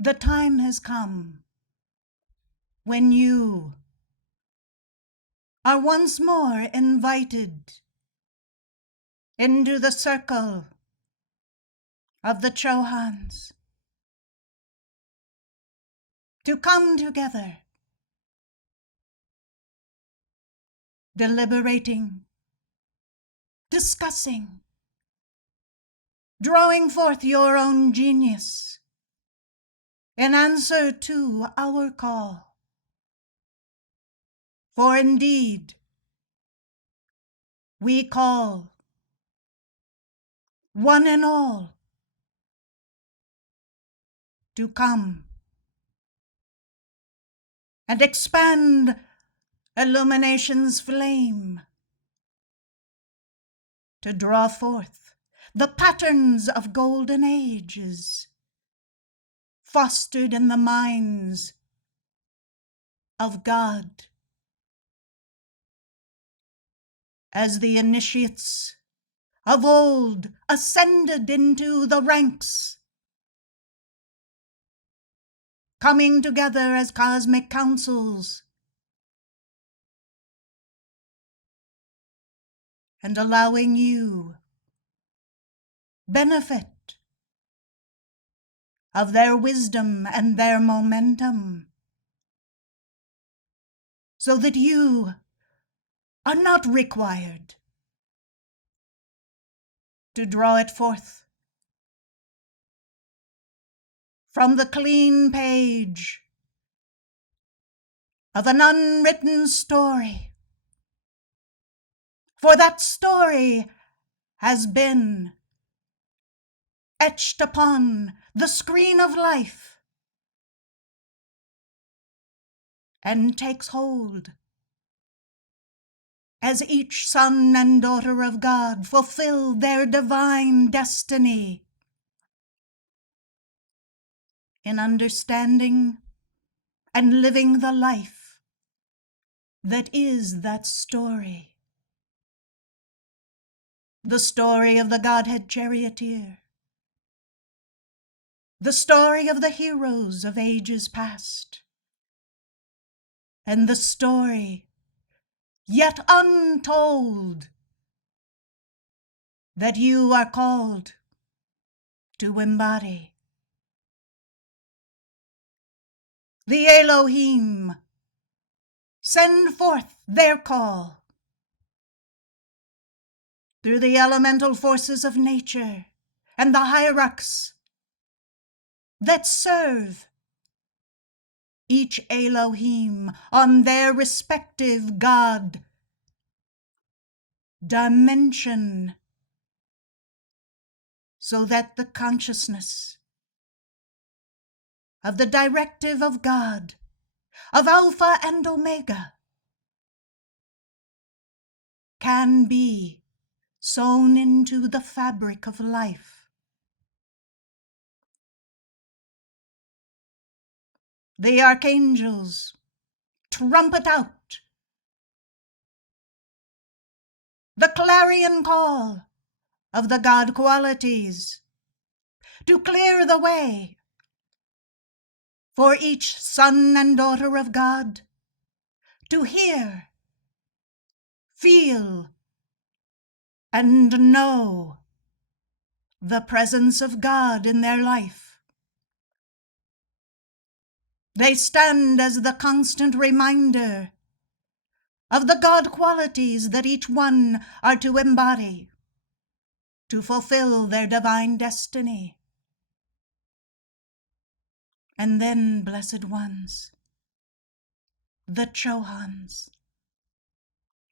The time has come when you are once more invited into the circle of the Chohans to come together, deliberating, discussing, drawing forth your own genius in answer to our call. For indeed, we call one and all to come and expand illumination's flame, to draw forth the patterns of golden ages fostered in the minds of God, as the initiates of old ascended into the ranks, coming together as cosmic councils and allowing you benefit of their wisdom and their momentum, so that you are not required to draw it forth from the clean page of an unwritten story. For that story has been etched upon the screen of life and takes hold as each son and daughter of God fulfill their divine destiny in understanding and living the life that is that story. The story of the Godhead charioteer, the story of the heroes of ages past, and the story yet untold that you are called to embody. The Elohim send forth their call through the elemental forces of nature and the hierarchs that serve each Elohim on their respective God dimension, so that the consciousness of the directive of God, of Alpha and Omega, can be sewn into the fabric of life. The archangels trumpet out the clarion call of the God qualities to clear the way for each son and daughter of God to hear, feel, and know the presence of God in their life. They stand as the constant reminder of the God qualities that each one are to embody to fulfill their divine destiny. And then, blessed ones, the Chohans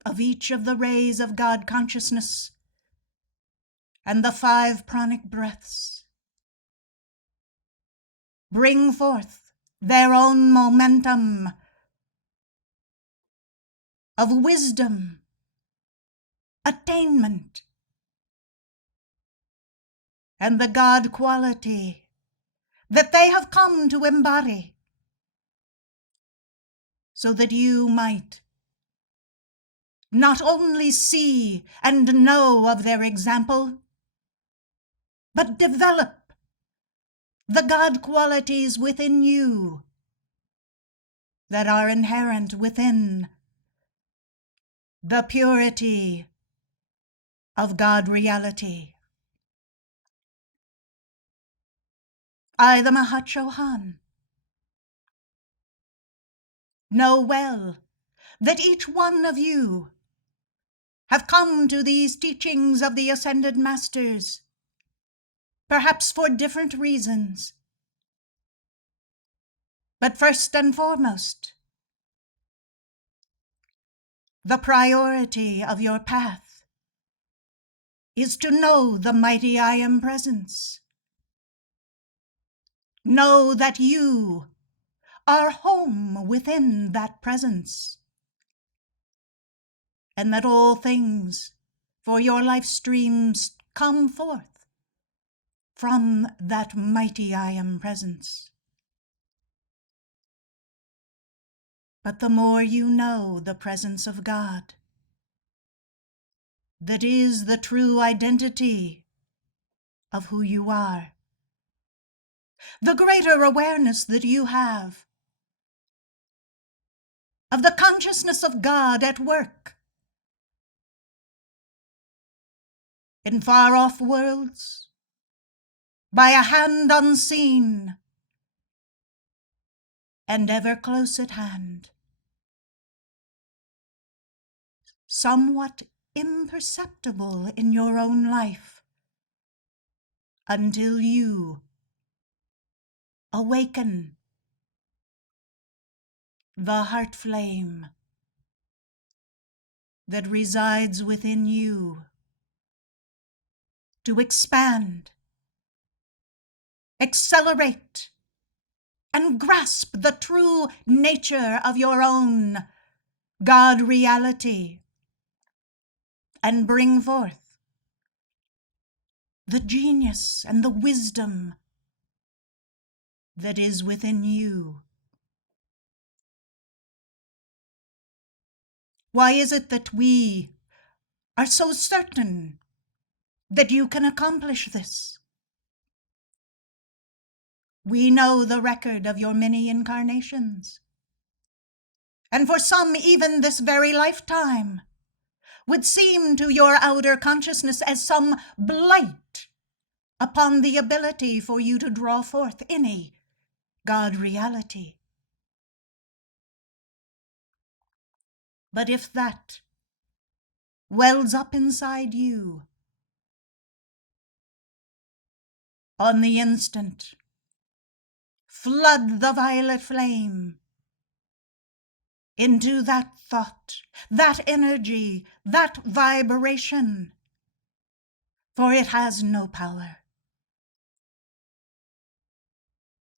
of each of the rays of God consciousness and the 5 pranic breaths bring forth their own momentum of wisdom, attainment, and the God quality that they have come to embody, so that you might not only see and know of their example, but develop the God qualities within you that are inherent within the purity of God reality. I, the Maha Chohan, know well that each one of you have come to these teachings of the Ascended Masters, perhaps for different reasons. But first and foremost, the priority of your path is to know the mighty I Am Presence. Know that you are home within that presence, and that all things for your life streams come forth from that mighty I Am Presence. But the more you know the presence of God, that is the true identity of who you are, the greater awareness that you have of the consciousness of God at work in far-off worlds, by a hand unseen and ever close at hand, somewhat imperceptible in your own life, until you awaken the heart flame that resides within you to expand, accelerate, and grasp the true nature of your own God reality, and bring forth the genius and the wisdom that is within you. Why is it that we are so certain that you can accomplish this? We know the record of your many incarnations, and for some even this very lifetime would seem to your outer consciousness as some blight upon the ability for you to draw forth any God reality. But if that wells up inside you, on the instant, flood the violet flame into that thought, that energy, that vibration, for it has no power.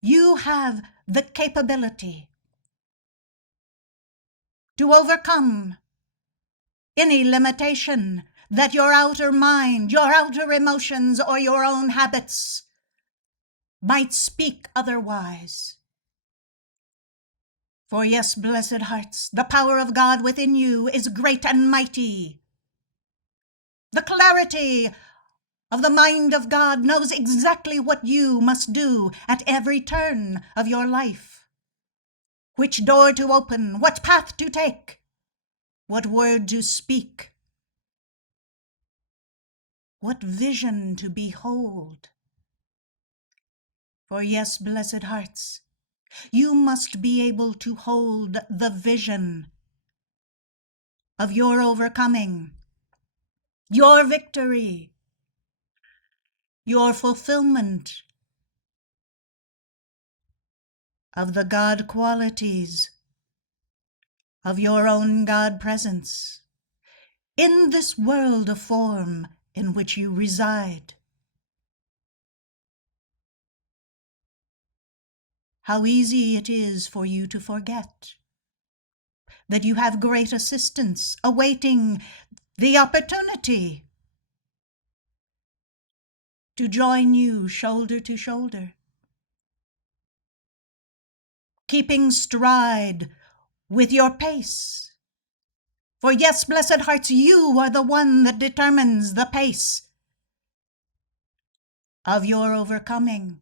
You have the capability to overcome any limitation that your outer mind, your outer emotions, or your own habits might speak otherwise. For yes, blessed hearts, the power of God within you is great and mighty. The clarity of the mind of God knows exactly what you must do at every turn of your life, which door to open, what path to take, what word to speak, what vision to behold. For yes, blessed hearts, you must be able to hold the vision of your overcoming, your victory, your fulfillment of the God qualities of your own God presence in this world of form in which you reside. How easy it is for you to forget that you have great assistance awaiting the opportunity to join you shoulder to shoulder, keeping stride with your pace. For yes, blessed hearts, you are the one that determines the pace of your overcoming.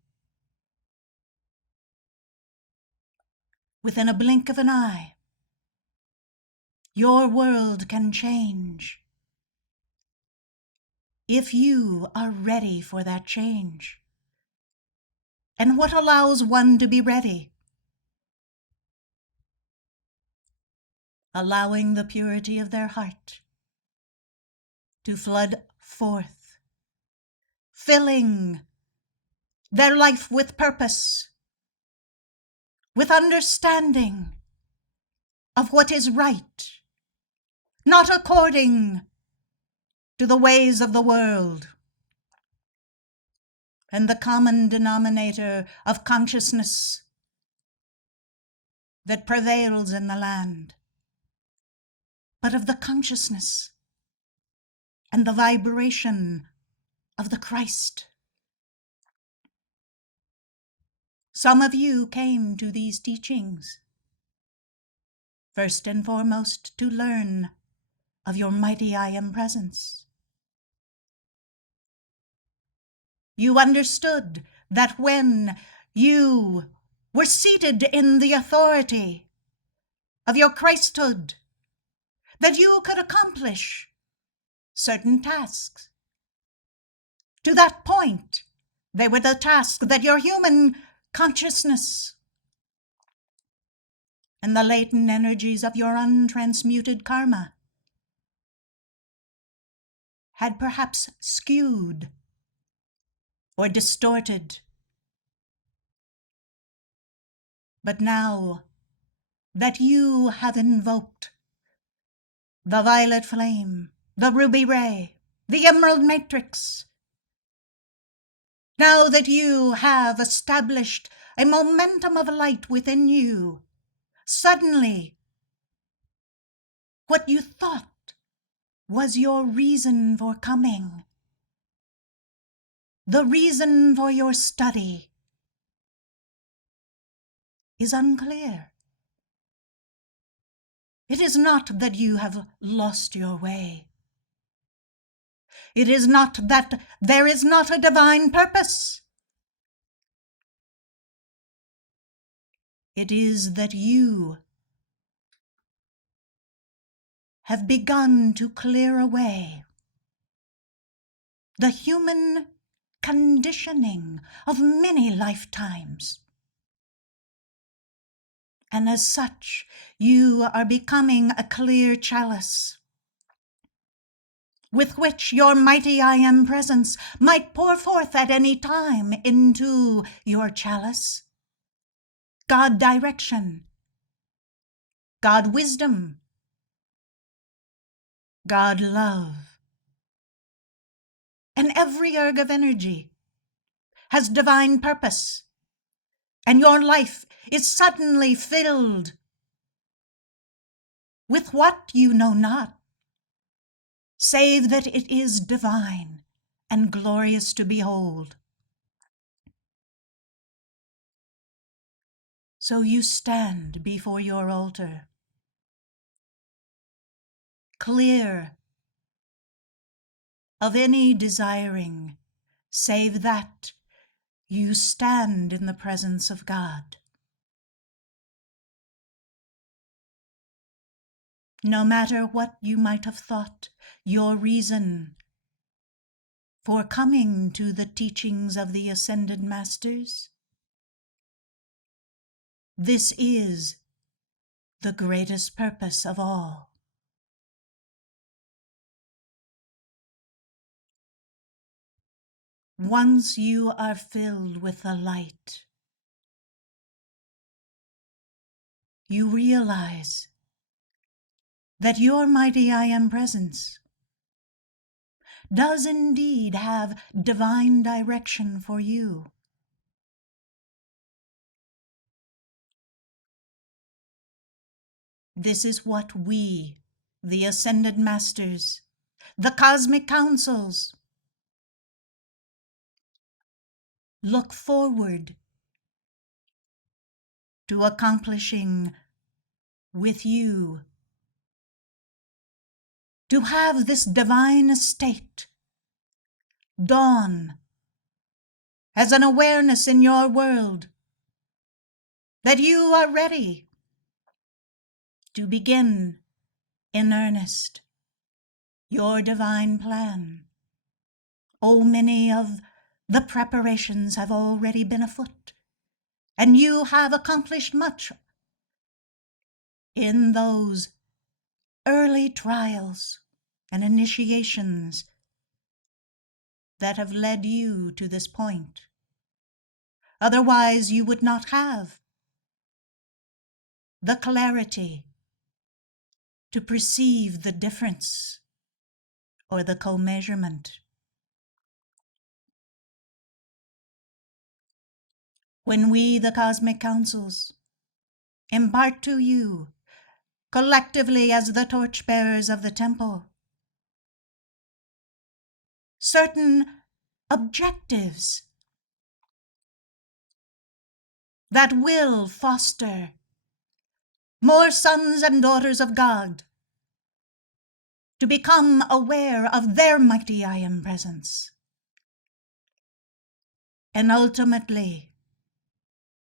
within a blink of an eye, your world can change if you are ready for that change. And what allows one to be ready? Allowing the purity of their heart to flood forth, filling their life with purpose, with understanding of what is right, not according to the ways of the world and the common denominator of consciousness that prevails in the land, but of the consciousness and the vibration of the Christ. Some of you came to these teachings, first and foremost, to learn of your mighty I Am presence. You understood that when you were seated in the authority of your Christhood, that you could accomplish certain tasks. To that point, they were the tasks that your human consciousness and the latent energies of your untransmuted karma had perhaps skewed or distorted. But now that you have invoked the violet flame, the ruby ray, the emerald matrix, now that you have established a momentum of light within you, suddenly what you thought was your reason for coming, the reason for your study, is unclear. It is not that you have lost your way. It is not that there is not a divine purpose. It is that you have begun to clear away the human conditioning of many lifetimes. And as such, you are becoming a clear chalice with which your mighty I Am presence might pour forth at any time into your chalice. God direction, God wisdom, God love. And every erg of energy has divine purpose, and your life is suddenly filled with what you know not, save that it is divine and glorious to behold. So you stand before your altar, clear of any desiring, save that you stand in the presence of God. No matter what you might have thought your reason for coming to the teachings of the Ascended Masters, this is the greatest purpose of all. Once you are filled with the light, you realize that your mighty I Am presence does indeed have divine direction for you. This is what we, the Ascended Masters, the Cosmic Councils, look forward to accomplishing with you, to have this divine state dawn as an awareness in your world that you are ready to begin in earnest your divine plan. Oh, many of the preparations have already been afoot, and you have accomplished much in those early trials and initiations that have led you to this point. Otherwise, you would not have the clarity to perceive the difference or the co-measurement. When we, the cosmic councils, impart to you, collectively as the torchbearers of the temple, certain objectives that will foster more sons and daughters of God to become aware of their mighty I Am presence, and ultimately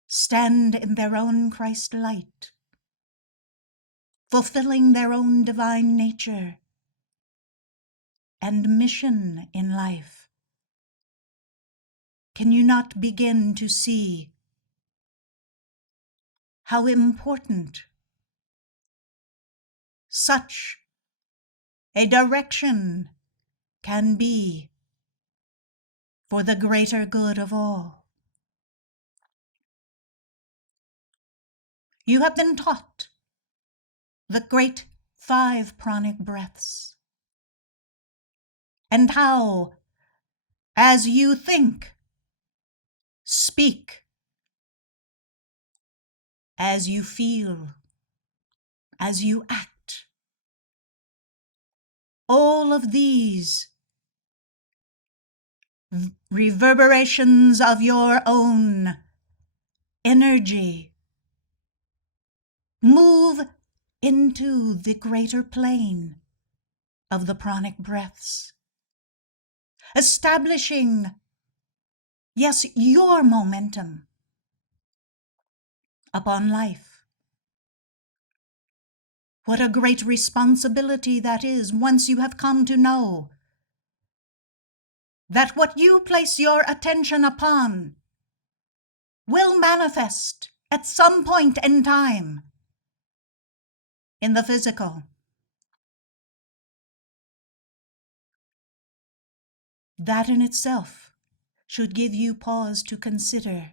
stand in their own Christ light, fulfilling their own divine nature and mission in life. Can you not begin to see how important such a direction can be for the greater good of all? You have been taught the great 5 pranic breaths, and how, as you think, speak, as you feel, as you act, all of these reverberations of your own energy move into the greater plane of the pranic breaths, establishing, yes, your momentum upon life. What a great responsibility that is once you have come to know that what you place your attention upon will manifest at some point in time in the physical. That in itself should give you pause to consider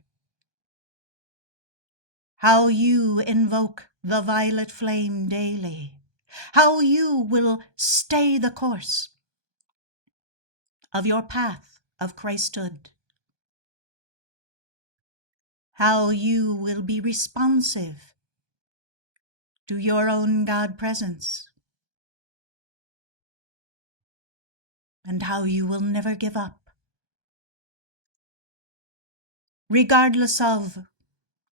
how you invoke the violet flame daily, how you will stay the course of your path of Christhood, how you will be responsive to your own God presence, and how you will never give up, regardless of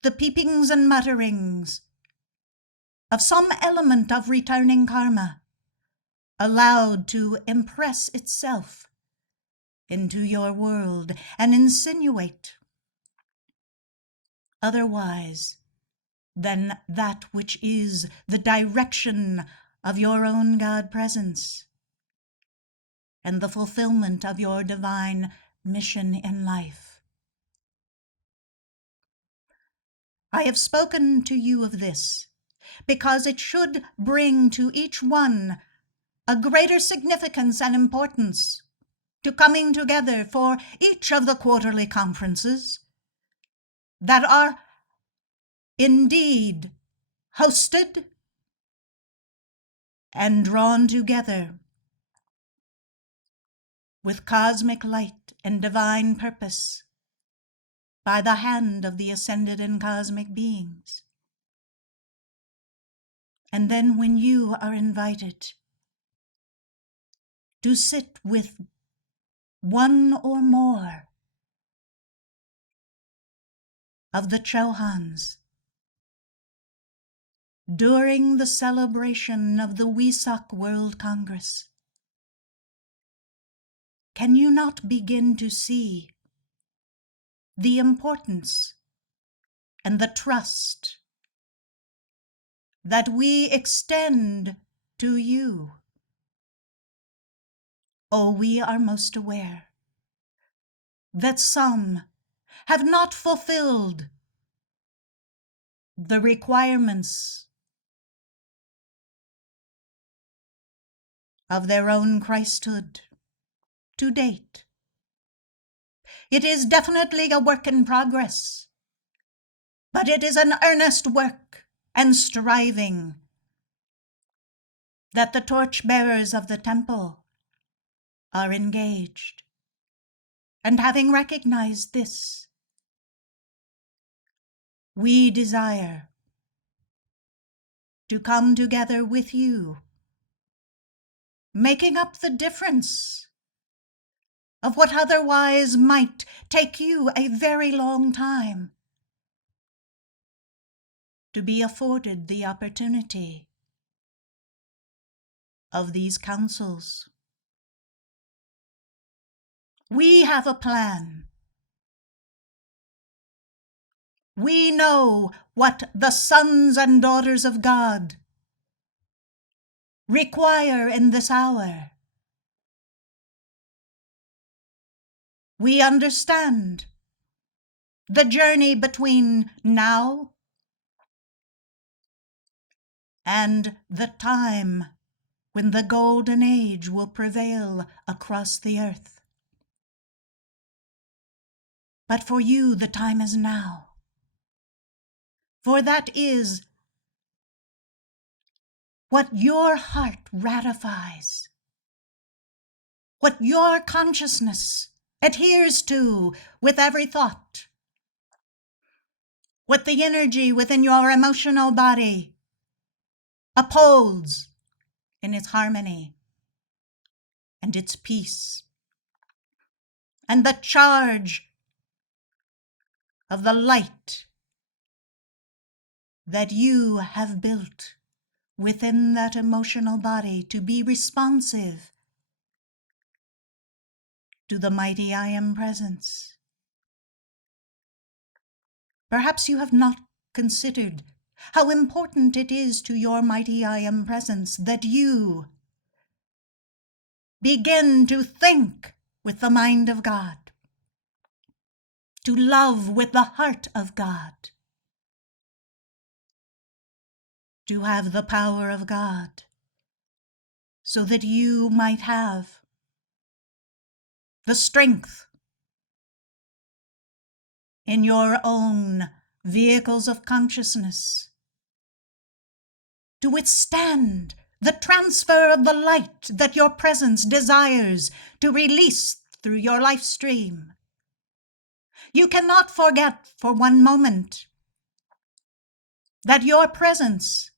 the peepings and mutterings of some element of returning karma allowed to impress itself into your world and insinuate otherwise than that which is the direction of your own God presence and the fulfillment of your divine mission in life. I have spoken to you of this because it should bring to each one a greater significance and importance to coming together for each of the quarterly conferences that are indeed hosted and drawn together with cosmic light and divine purpose by the hand of the ascended and cosmic beings. And then when you are invited to sit with one or more of the Chohans during the celebration of the Wesak World Congress, can you not begin to see the importance and the trust that we extend to you. Oh, we are most aware that some have not fulfilled the requirements of their own Christhood to date. It is definitely a work in progress, but it is an earnest work and striving that the torchbearers of the temple are engaged. And having recognized this, we desire to come together with you, making up the difference of what otherwise might take you a very long time, to be afforded the opportunity of these councils. We have a plan. We know what the sons and daughters of God require in this hour. We understand the journey between now and the time when the golden age will prevail across the earth. But for you, the time is now. For that is what your heart ratifies, what your consciousness adheres to with every thought, what the energy within your emotional body upholds in its harmony and its peace, and the charge of the light that you have built within that emotional body to be responsive to the mighty I Am presence. Perhaps you have not considered how important it is to your mighty I Am presence that you begin to think with the mind of God, to love with the heart of God, to have the power of God, so that you might have the strength in your own vehicles of consciousness to withstand the transfer of the light that your presence desires to release through your life stream. You cannot forget for one moment that your presence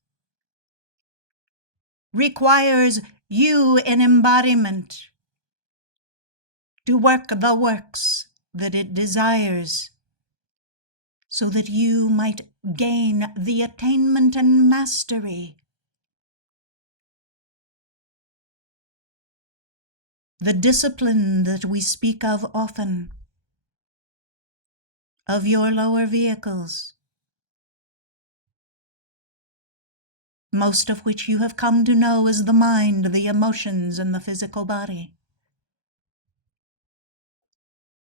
requires you in embodiment to work the works that it desires, so that you might gain the attainment and mastery, the discipline that we speak of often, of your lower vehicles, most of which you have come to know as the mind, the emotions, and the physical body,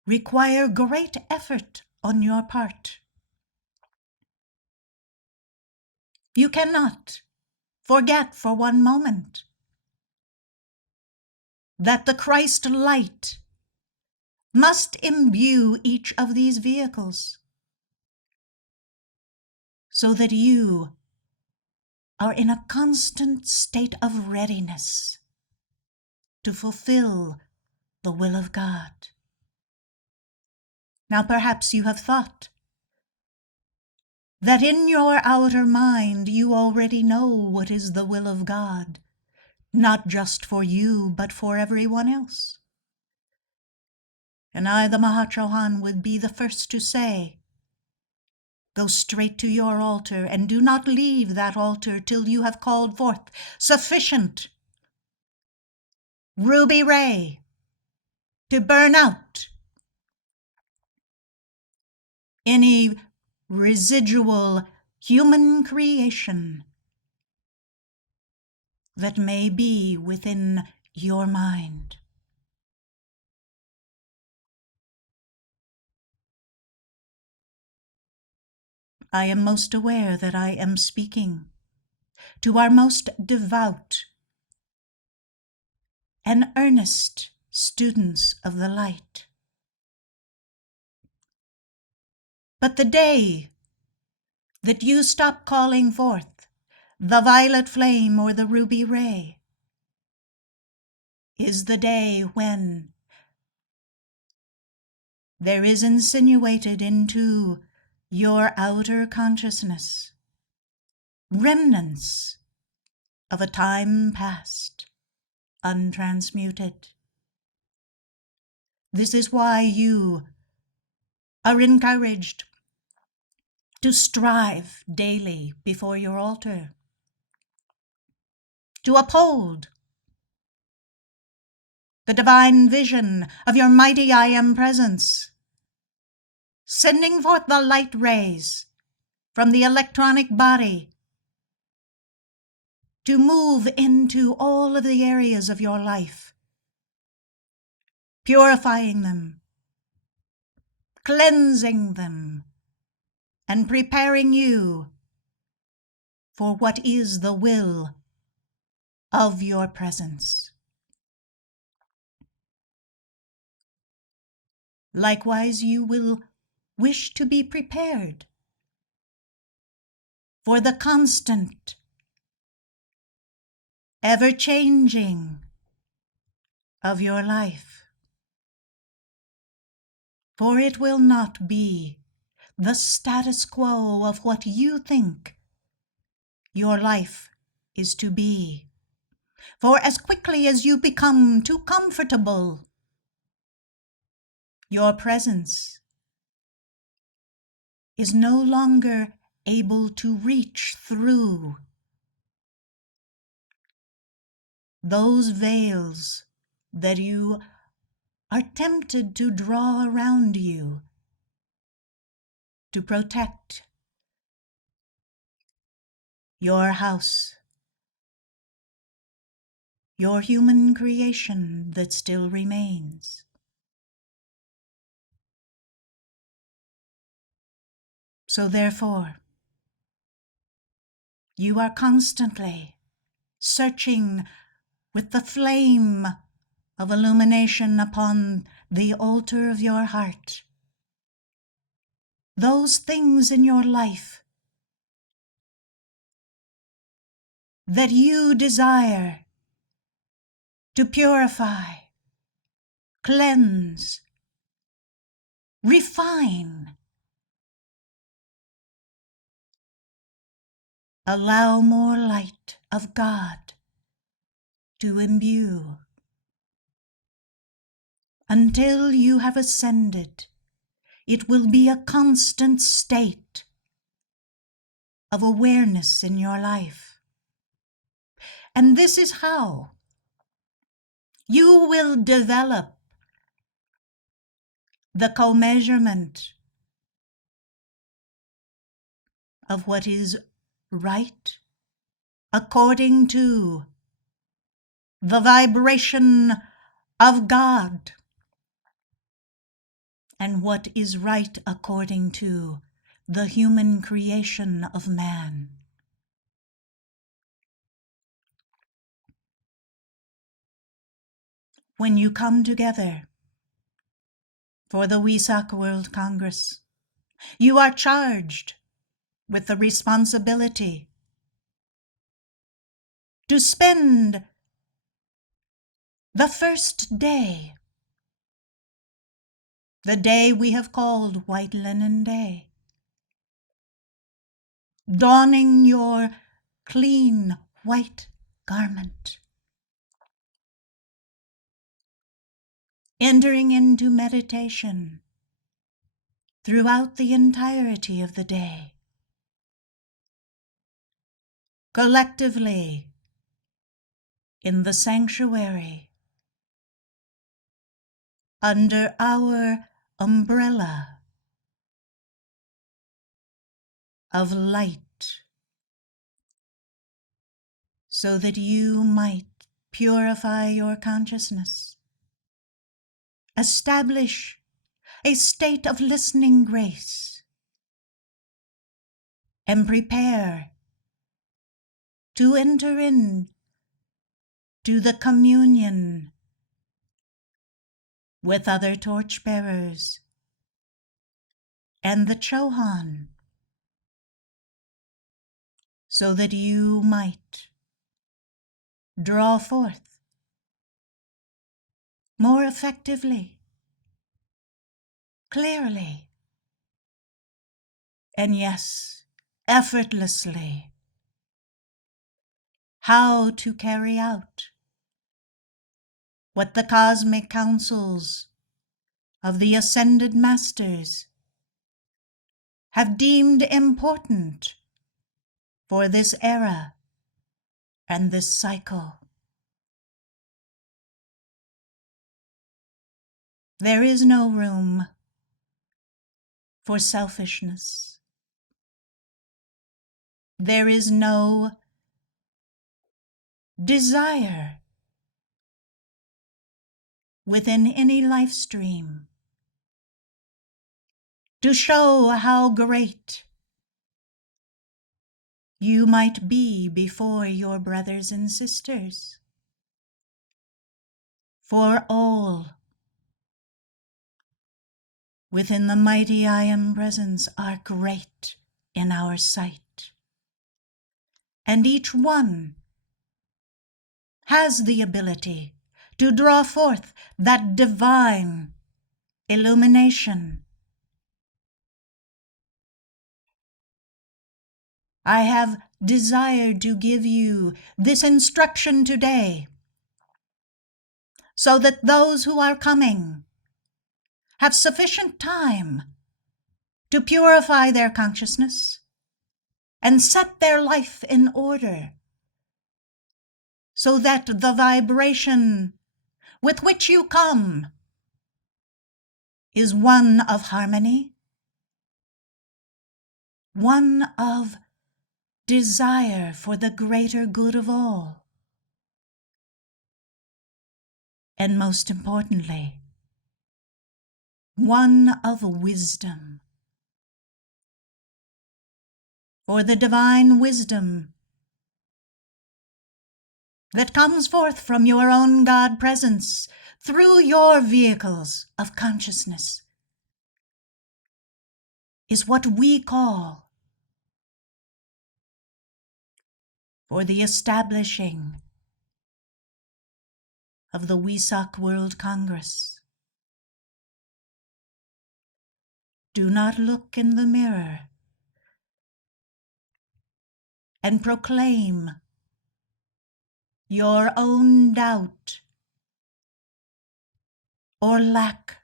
require great effort on your part. You cannot forget for one moment that the Christ light must imbue each of these vehicles, so that you are in a constant state of readiness to fulfill the will of God. Now perhaps you have thought that in your outer mind you already know what is the will of God, not just for you, but for everyone else. And I, the Maha Chohan, would be the first to say, go straight to your altar and do not leave that altar till you have called forth sufficient ruby ray to burn out any residual human creation that may be within your mind. I am most aware that I am speaking to our most devout and earnest students of the light. But the day that you stop calling forth the violet flame or the ruby ray is the day when there is insinuated into your outer consciousness remnants of a time past, untransmuted. This is why you are encouraged to strive daily before your altar, to uphold the divine vision of your mighty I Am presence, sending forth the light rays from the electronic body to move into all of the areas of your life, purifying them, cleansing them, and preparing you for what is the will of your presence. Likewise, you will wish to be prepared for the constant, ever-changing of your life. For it will not be the status quo of what you think your life is to be. For as quickly as you become too comfortable, your presence is no longer able to reach through those veils that you are tempted to draw around you to protect your house, your human creation that still remains. So therefore, you are constantly searching with the flame of illumination upon the altar of your heart those things in your life that you desire to purify, cleanse, refine. Allow more light of God to imbue until you have ascended. It will be a constant state of awareness in your life. And this is how you will develop the co-measurement of what is right according to the vibration of God, and what is right according to the human creation of man. When you come together for the Wesak World Congress, you are charged with the responsibility to spend the first day, the day we have called White Linen Day, donning your clean white garment, entering into meditation throughout the entirety of the day, collectively in the sanctuary, under our umbrella of light, so that you might purify your consciousness, establish a state of listening grace, and prepare to enter in to the communion with other torchbearers and the Chohan, so that you might draw forth more effectively, clearly, and yes, effortlessly, how to carry out what the cosmic councils of the ascended masters have deemed important for this era and this cycle. There is no room for selfishness. There is no desire within any life stream to show how great you might be before your brothers and sisters. For all within the mighty I Am presence are great in our sight, and each one has the ability to draw forth that divine illumination. I have desired to give you this instruction today, so that those who are coming have sufficient time to purify their consciousness and set their life in order, so that the vibration with which you come is one of harmony, one of desire for the greater good of all, and most importantly, one of wisdom. For the divine wisdom that comes forth from your own God presence through your vehicles of consciousness is what we call for the establishing of the Wesak World Congress. Do not look in the mirror and proclaim your own doubt or lack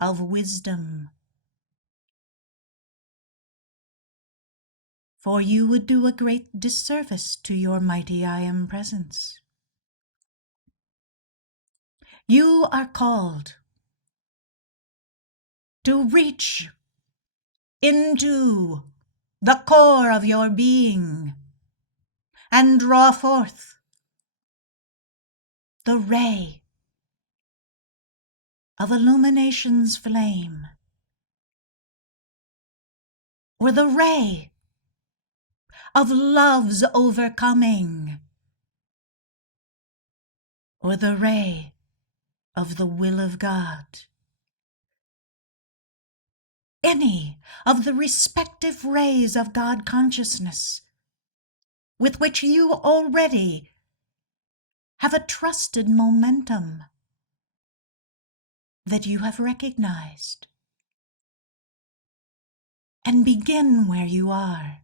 of wisdom, for you would do a great disservice to your mighty I Am presence. You are called to reach into the core of your being and draw forth the ray of illumination's flame, or the ray of love's overcoming, or the ray of the will of God. Any of the respective rays of God consciousness with which you already have a trusted momentum that you have recognized. And begin where you are.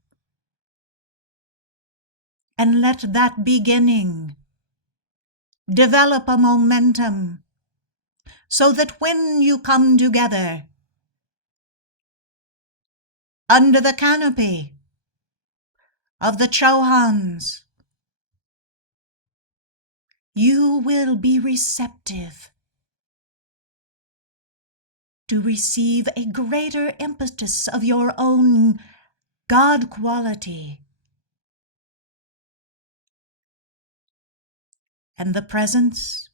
And let that beginning develop a momentum so that when you come together under the canopy of the Chohans, you will be receptive to receive a greater impetus of your own God quality and the presence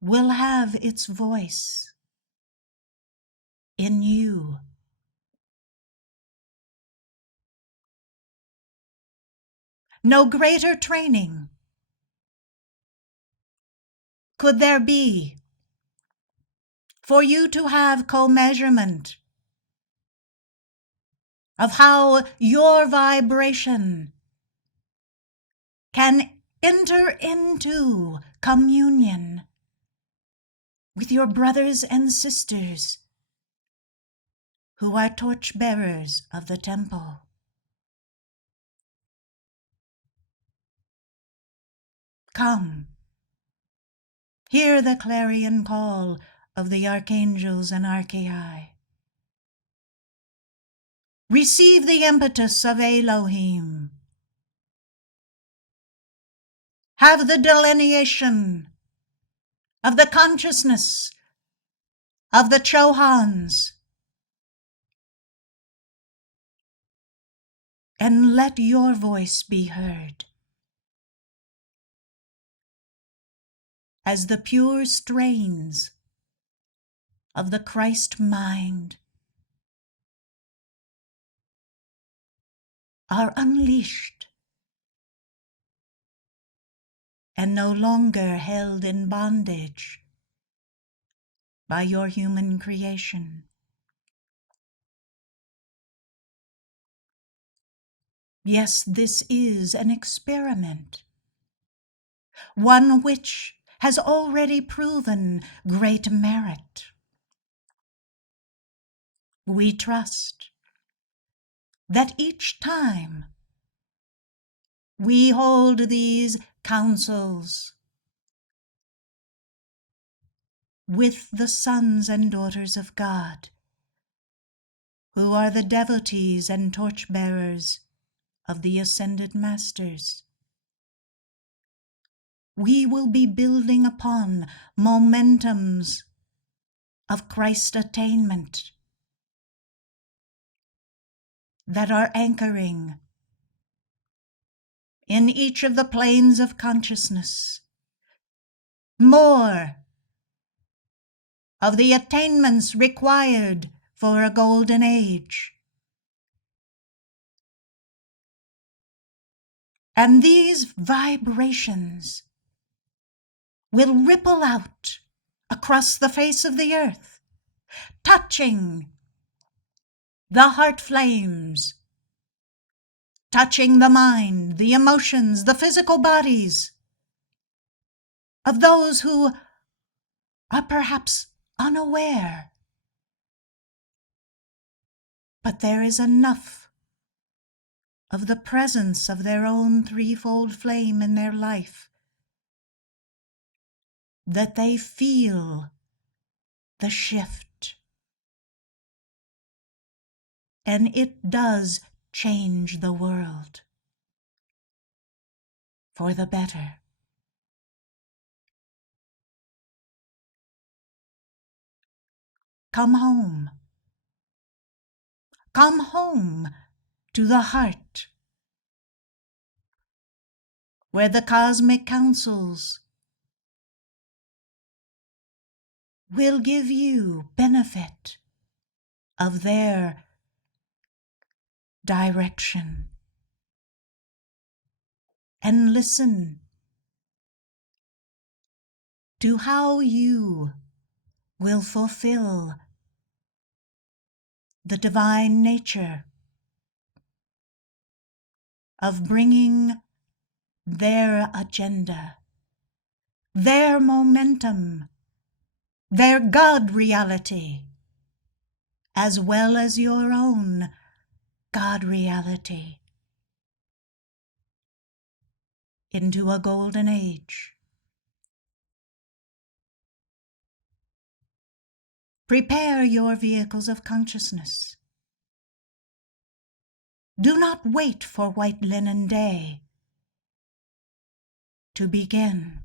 will have its voice in you. No greater training could there be for you to have co-measurement of how your vibration can enter into communion with your brothers and sisters who are torchbearers of the temple. Come, hear the clarion call of the archangels and archai. Receive the impetus of Elohim. Have the delineation of the consciousness of the Chohans, and let your voice be heard as the pure strains of the Christ mind are unleashed and no longer held in bondage by your human creation. Yes, this is an experiment, one which has already proven great merit. We trust that each time we hold these councils with the sons and daughters of God, who are the devotees and torchbearers of the ascended masters, we will be building upon momentums of Christ attainment that are anchoring in each of the planes of consciousness more of the attainments required for a golden age. And these vibrations will ripple out across the face of the earth, touching the heart flames, touching the mind, the emotions, the physical bodies of those who are perhaps unaware. But there is enough of the presence of their own threefold flame in their life that they feel the shift. And it does change the world for the better. Come home. Come home to the heart, where the cosmic councils will give you benefit of their direction. And listen to how you will fulfill the divine nature of bringing their agenda, their momentum, their God reality, as well as your own God reality, into a golden age. Prepare your vehicles of consciousness. Do not wait for white linen day to begin,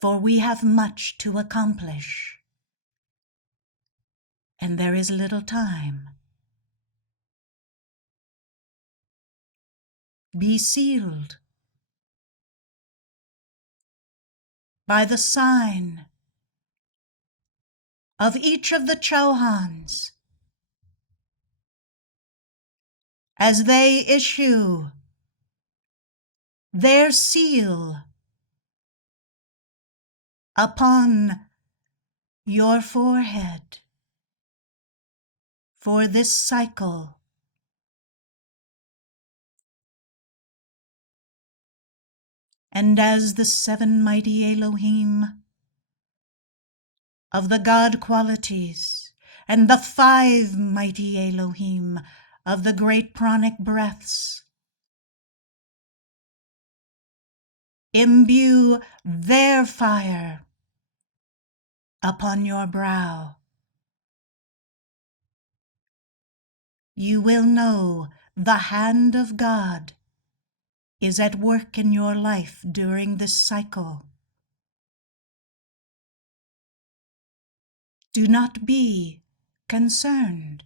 for we have much to accomplish, and there is little time. be sealed by the sign of each of the Chohans as they issue their seal upon your forehead for this cycle. And as the seven mighty Elohim of the God qualities and the five mighty Elohim of the great pranic breaths imbue their fire upon your brow, you will know the hand of God is at work in your life during this cycle. Do not be concerned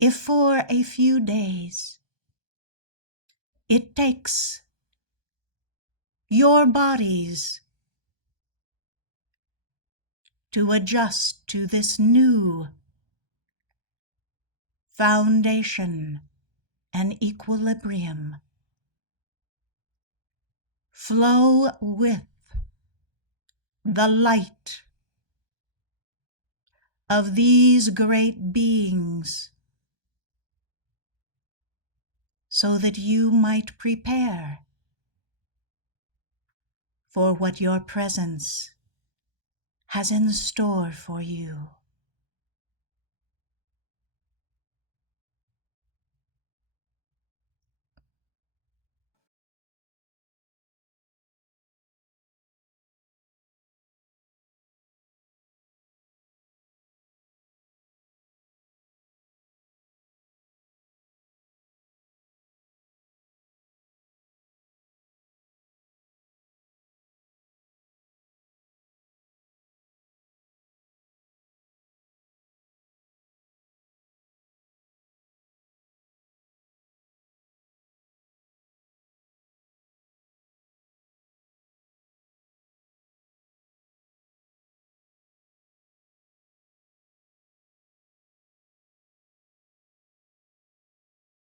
if for a few days it takes your bodies to adjust to this new foundation and equilibrium. Flow with the light of these great beings so that you might prepare for what your presence has in store for you.